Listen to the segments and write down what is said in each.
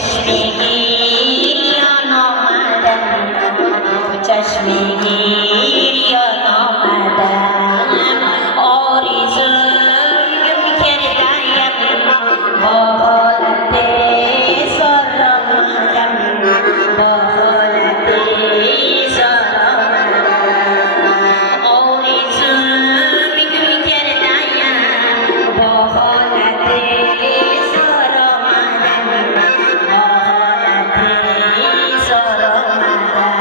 چشمگیر یا نامدن چشمگیر یا نامدن آرزوی گم کردیم با حالت زار آمدم با حالت زار آمدم آرزوی گم کردیم با حالت زار آمدم با حالت زار آمدم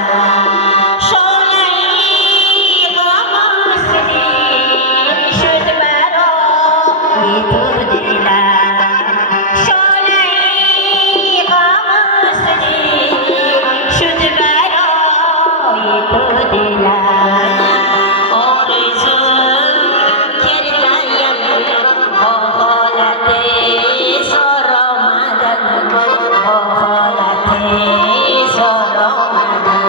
شعله قمری شد برای تو دلم شعله قمری شد برای تو دلم آرزو کردیم با حالت زار آمدن با حالت زار آمدن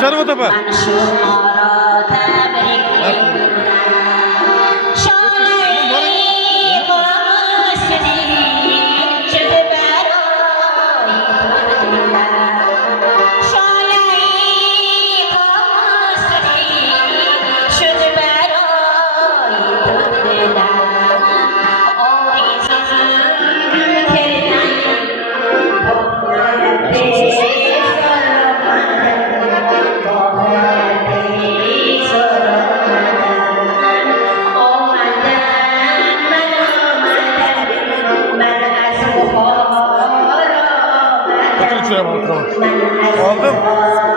چرا بابا؟ من شما را تبریک می‌گویم شعله قمری شد برای تو دلم شعله قمری شد برای تو دلم آرزو کردیم با حالت Aldım.